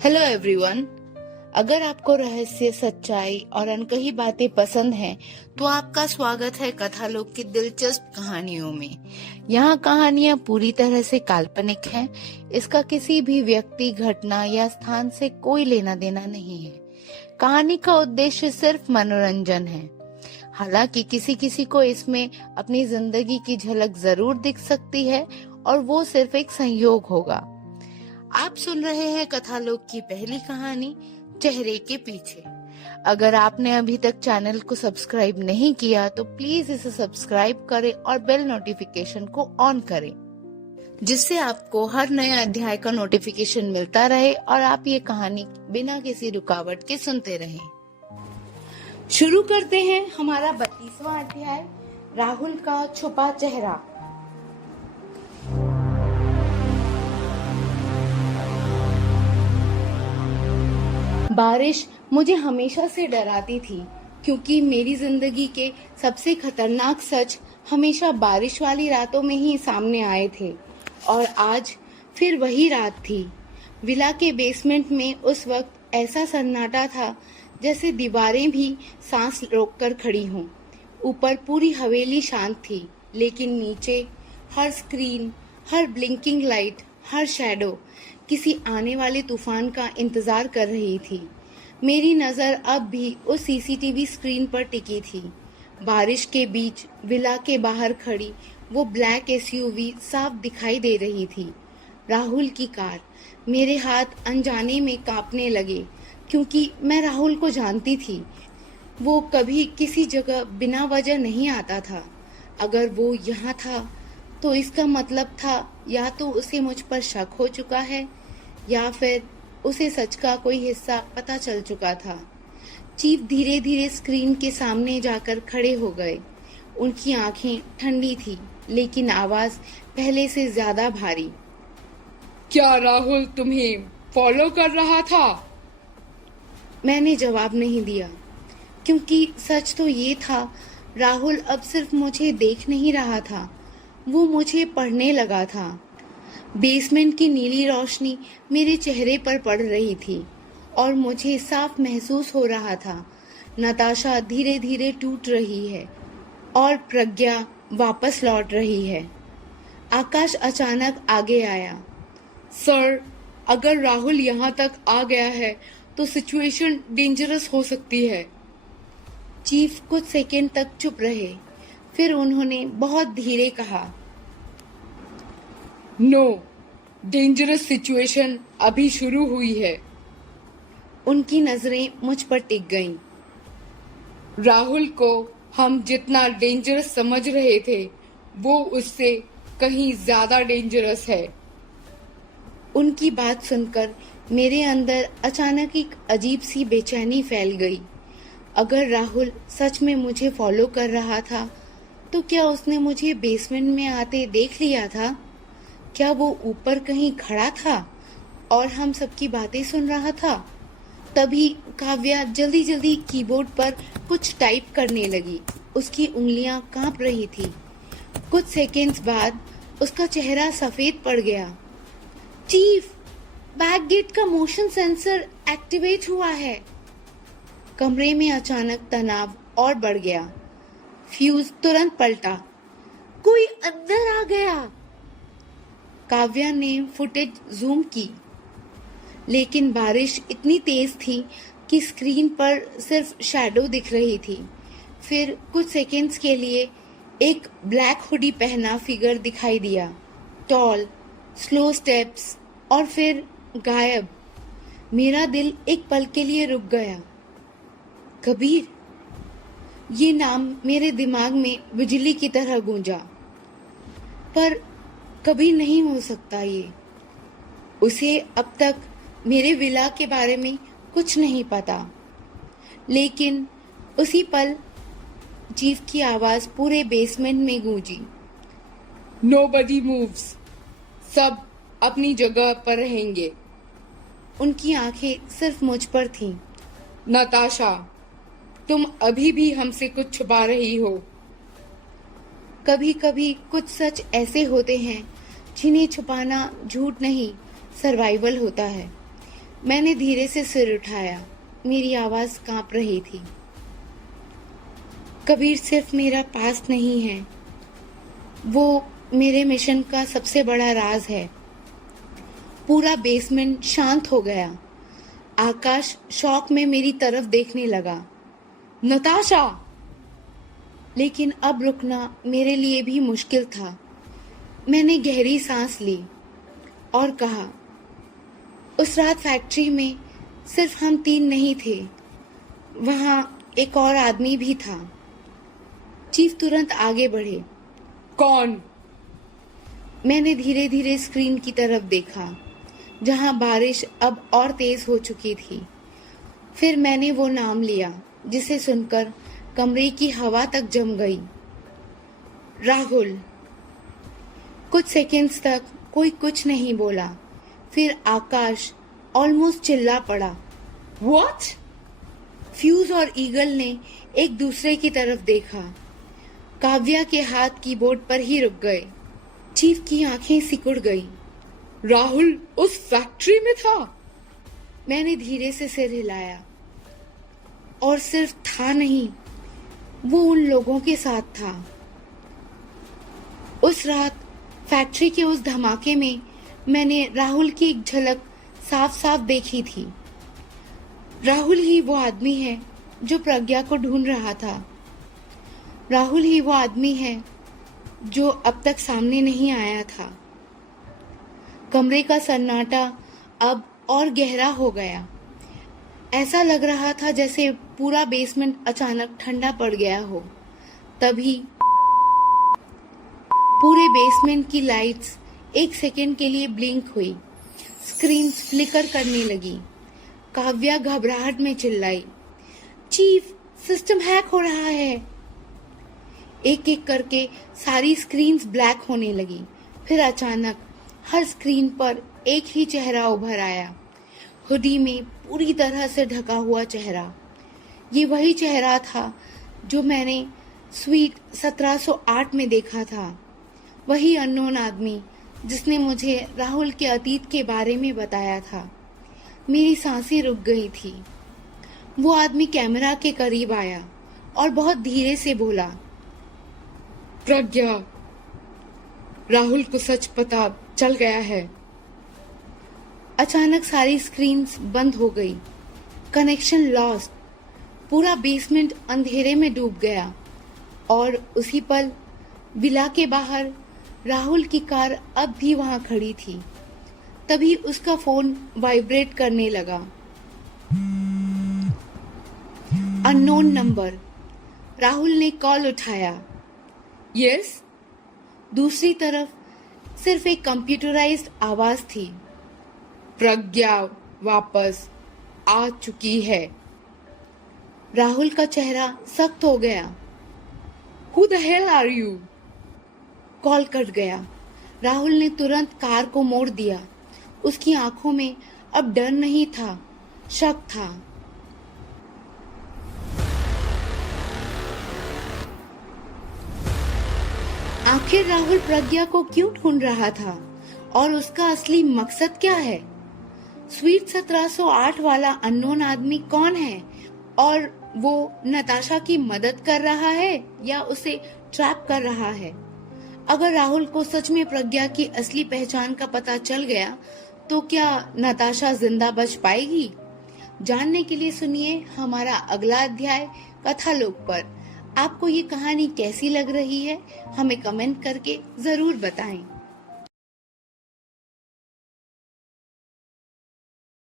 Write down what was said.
Hello everyone. अगर आपको रहस्य, सच्चाई और अनकही बातें पसंद हैं, तो आपका स्वागत है कथालोक की दिलचस्प कहानियों में। यहाँ कहानियाँ पूरी तरह से काल्पनिक हैं। इसका किसी भी व्यक्ति, घटना या स्थान से कोई लेना देना नहीं है। कहानी का उद्देश्य सिर्फ मनोरंजन है। हालांकि किसी किसी को इसमें अपनी जिंदगी की झलक जरूर दिख सकती है, और वो सिर्फ एक संयोग होगा। आप सुन रहे हैं कथालोक की पहली कहानी, चेहरे के पीछे। अगर आपने अभी तक चैनल को सब्सक्राइब नहीं किया तो प्लीज इसे सब्सक्राइब करें और बेल नोटिफिकेशन को ऑन करें, जिससे आपको हर नए अध्याय का नोटिफिकेशन मिलता रहे और आप ये कहानी बिना किसी रुकावट के सुनते रहें। शुरू करते हैं हमारा 32वां अध्याय, राहुल का छुपा चेहरा। बारिश मुझे हमेशा से डराती थी, क्योंकि मेरी जिंदगी के सबसे खतरनाक सच हमेशा बारिश वाली रातों में ही सामने आए थे। और आज फिर वही रात थी। विला के बेसमेंट में उस वक्त ऐसा सन्नाटा था जैसे दीवारें भी सांस रोककर खड़ी हों। ऊपर पूरी हवेली शांत थी, लेकिन नीचे हर स्क्रीन, हर ब्लिंकिंग लाइट, हर शैडो किसी आने वाले तूफान का इंतजार कर रही थी। मेरी नजर अब भी उस सीसीटीवी स्क्रीन पर टिकी थी। बारिश के बीच विला के बाहर खड़ी वो ब्लैक एसयूवी साफ दिखाई दे रही थी। राहुल की कार। मेरे हाथ अनजाने में कांपने लगे, क्योंकि मैं राहुल को जानती थी। वो कभी किसी जगह बिना वजह नहीं आता था। अगर वो यहाँ था तो इसका मतलब था या तो उसे मुझ पर शक हो चुका है, या फिर उसे सच का कोई हिस्सा पता चल चुका था। चीफ धीरे धीरे स्क्रीन के सामने जाकर खड़े हो गए। उनकी आंखें ठंडी थी, लेकिन आवाज पहले से ज्यादा भारी। क्या राहुल तुम्हें फॉलो कर रहा था? मैंने जवाब नहीं दिया, क्योंकि सच तो ये था, राहुल अब सिर्फ मुझे देख नहीं रहा था, वो मुझे पढ़ने लगा था। बेसमेंट की नीली रोशनी मेरे चेहरे पर पड़ रही थी और मुझे साफ महसूस हो रहा था नताशा धीरे धीरे टूट रही है और प्रज्ञा वापस लौट रही है। आकाश अचानक आगे आया। सर, अगर राहुल यहाँ तक आ गया है तो सिचुएशन डेंजरस हो सकती है। चीफ कुछ सेकंड तक चुप रहे, फिर उन्होंने बहुत धीरे कहा, नो, डेंजरस सिचुएशन अभी शुरू हुई है। उनकी नजरें मुझ पर टिक गईं। राहुल को हम जितना डेंजरस समझ रहे थे, वो उससे कहीं ज्यादा डेंजरस है। उनकी बात सुनकर मेरे अंदर अचानक एक अजीब सी बेचैनी फैल गई। अगर राहुल सच में मुझे फॉलो कर रहा था, तो क्या उसने मुझे बेसमेंट में आते देख लिया था? क्या वो ऊपर कहीं खड़ा था और हम सबकी बातें सुन रहा था? तभी काव्या जल्दी जल्दी कीबोर्ड पर कुछ टाइप करने लगी। उसकी उंगलियां कांप रही थी। कुछ सेकंड्स बाद उसका चेहरा सफेद पड़ गया। चीफ, बैक गेट का मोशन सेंसर एक्टिवेट हुआ है। कमरे में अचानक तनाव और बढ़ गया। फ्यूज तुरंत पलटा। कोई अंदर आ गया। काव्या ने फुटेज जूम की, लेकिन बारिश इतनी तेज थी कि स्क्रीन पर सिर्फ शैडो दिख रही थी। फिर कुछ सेकंड्स के लिए एक ब्लैक हुडी पहना फिगर दिखाई दिया। टॉल, स्लो स्टेप्स और फिर गायब। मेरा दिल एक पल के लिए रुक गया। कबीर, ये नाम मेरे दिमाग में बिजली की तरह गूंजा। पर कभी नहीं हो सकता ये। उसे अब तक मेरे विला के बारे में कुछ नहीं पता। लेकिन उसी पल चीफ की आवाज पूरे बेसमेंट में गूंजी। Nobody moves. सब अपनी जगह पर रहेंगे। उनकी आंखें सिर्फ मुझ पर थीं। नताशा, तुम अभी भी हमसे कुछ छुपा रही हो। कभी कभी कुछ सच ऐसे होते हैं जिन्हें छुपाना झूठ नहीं, सर्वाइवल होता है। मैंने धीरे से सिर उठाया। मेरी आवाज कांप रही थी। कबीर सिर्फ मेरा पास नहीं है, वो मेरे मिशन का सबसे बड़ा राज है। पूरा बेसमेंट शांत हो गया। आकाश शौक में मेरी तरफ देखने लगा। नताशा! लेकिन अब रुकना मेरे लिए भी मुश्किल था। मैंने गहरी सांस ली और कहा, उस रात फैक्ट्री में सिर्फ हम 3 नहीं थे, वहां एक और आदमी भी था। चीफ तुरंत आगे बढ़े। कौन? मैंने धीरे धीरे स्क्रीन की तरफ देखा, जहां बारिश अब और तेज हो चुकी थी। फिर मैंने वो नाम लिया जिसे सुनकर कमरे की हवा तक जम गई। राहुल। कुछ सेकंड्स तक कोई कुछ नहीं बोला। फिर आकाश ऑलमोस्ट चिल्ला पड़ा। What? फ्यूज और ईगल ने एक दूसरे की तरफ देखा। काव्या के हाथ कीबोर्ड पर ही रुक गए। चीफ की आंखें सिकुड़ गई। राहुल उस फैक्ट्री में था? मैंने धीरे से सिर हिलाया। और सिर्फ था नहीं, वो उन लोगों के साथ था। उस रात फैक्ट्री के उस धमाके में मैंने राहुल की एक झलक साफ साफ देखी थी। राहुल ही वो आदमी है जो प्रज्ञा को ढूंढ रहा था। राहुल ही वो आदमी है जो अब तक सामने नहीं आया था। कमरे का सन्नाटा अब और गहरा हो गया। ऐसा लग रहा था जैसे पूरा बेसमेंट अचानक ठंडा पड़ गया हो। तभी पूरे बेसमेंट की लाइट्स एक सेकंड के लिए ब्लिंक हुई। स्क्रीन्स फ्लिकर करने लगी। काव्या घबराहट में चिल्लाई, चीफ, सिस्टम हैक हो रहा है। एक एक करके सारी स्क्रीन्स ब्लैक होने लगी। फिर अचानक हर स्क्रीन पर एक ही चेहरा उभर आया। हुडी में पूरी तरह से ढका हुआ चेहरा। ये वही चेहरा था जो मैंने स्वीट 1708 में देखा था। वही अननोन आदमी जिसने मुझे राहुल के अतीत के बारे में बताया था। मेरी सांसें रुक गई थी। वो आदमी कैमरा के करीब आया और बहुत धीरे से बोला, प्रज्ञा, राहुल को सच पता चल गया है। अचानक सारी स्क्रीन्स बंद हो गई। Connection lost. पूरा बेसमेंट अंधेरे में डूब गया और उसी पल विला के बाहर राहुल की कार अब भी वहां खड़ी थी। तभी उसका फोन वाइब्रेट करने लगा। Unknown number. राहुल ने कॉल उठाया। यस? दूसरी तरफ सिर्फ एक कंप्यूटराइज्ड आवाज थी। प्रज्ञा वापस आ चुकी है। राहुल का चेहरा सख्त हो गया। Who the hell are you? Call cut गया। राहुल ने तुरंत कार को मोड़ दिया। उसकी आंखों में अब डर नहीं था, शक था। आखिर राहुल प्रज्ञा को क्यों ढूंढ रहा था और उसका असली मकसद क्या है? स्वीट 1708 वाला अननोन आदमी कौन है और वो नताशा की मदद कर रहा है या उसे ट्रैप कर रहा है? अगर राहुल को सच में प्रज्ञा की असली पहचान का पता चल गया तो क्या नताशा जिंदा बच पाएगी? जानने के लिए सुनिए हमारा अगला अध्याय कथालोक पर। आपको ये कहानी कैसी लग रही है हमें कमेंट करके जरूर बताएं।